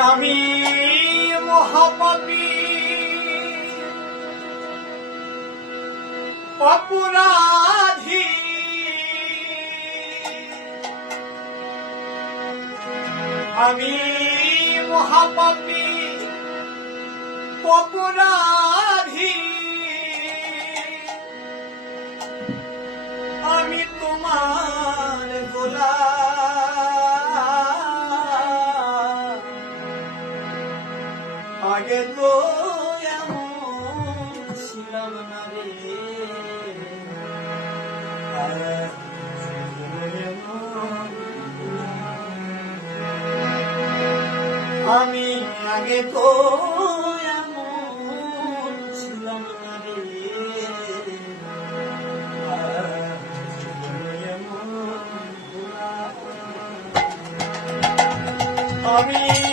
আমি মহাপাপী। অপরাধী। আমি মহাপাপী অপরাধ। আগে তো এমন ছিলাম না রে। আমি আগে তো এমন ছিলাম না রে। আমি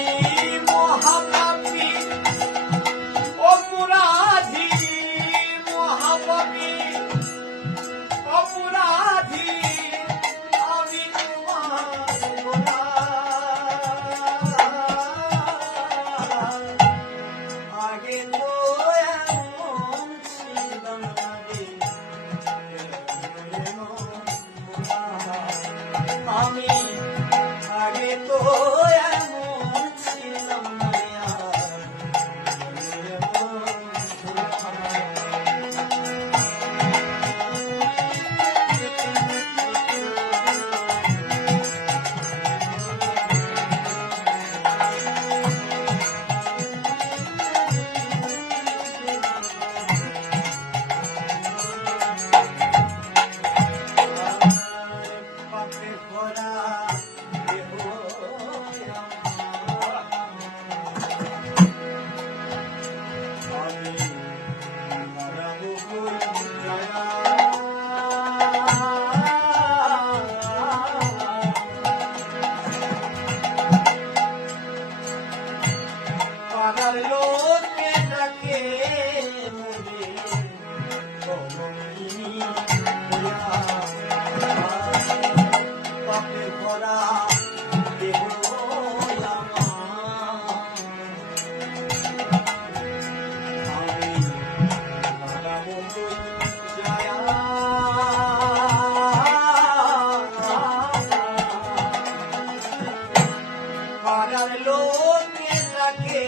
লোকে তাকে